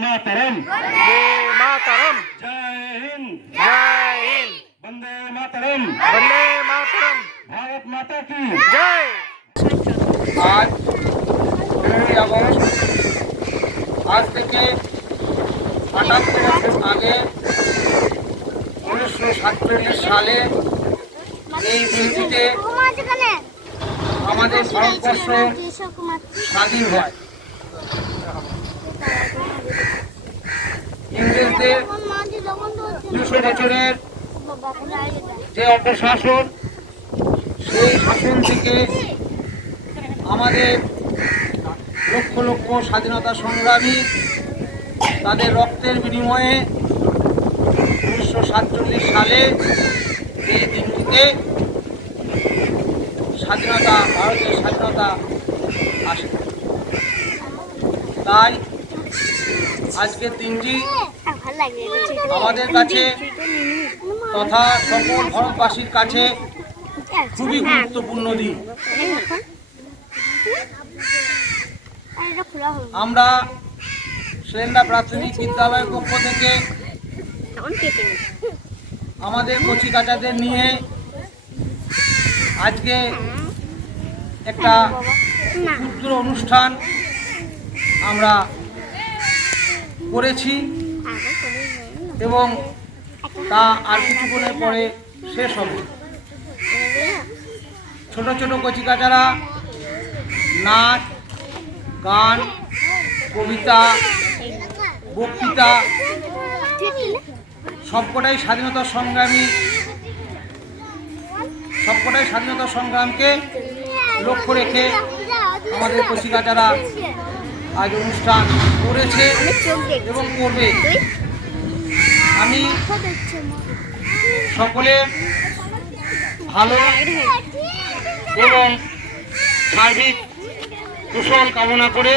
मातरम। वंदे मातरम। जय हिंद। जय हिंद। वंदे मातरम। वंदे मातरम। भारत माता की जय। आज 15 আগস্ট, আজ থেকে 78 বছর আগে 1947 সালে এই দিনটিতে আমাদের ভারতবর্ষ স্বাধীন হয়। ইংরেজদের 200 বছরের যে অপশাসন, সেই শাসন থেকে আমাদের লক্ষ লক্ষ স্বাধীনতা সংগ্রামী তাদের রক্তের বিনিময়ে 1947 সালে এই দিনটিতে স্বাধীনতা, ভারতের স্বাধীনতা আসে। তাই আজকের দিনটি আমাদের কাছে তথা সকল ভারতবাসীর কাছে খুবই গুরুত্বপূর্ণ দিন। আমরা সেলেন্দা প্রাথমিক বিদ্যালয়ের পক্ষ থেকে আমাদের কচিকাচাদের নিয়ে আজকে একটা ক্ষুদ্র অনুষ্ঠান আমরা করেছি এবং তা আর কিছুক্ষণের পরে শেষ হবে। ছোট ছোট কচিকাচারা নাচ, গান, কবিতা, বক্তৃতা সবকটাই স্বাধীনতা সংগ্রামকে লক্ষ্য রেখে আমাদের কচিকাচারা আজ অনুষ্ঠান করেছে এবং করবে। আমি সকলে ভালো এবং সার্বিক কুশল কামনা করে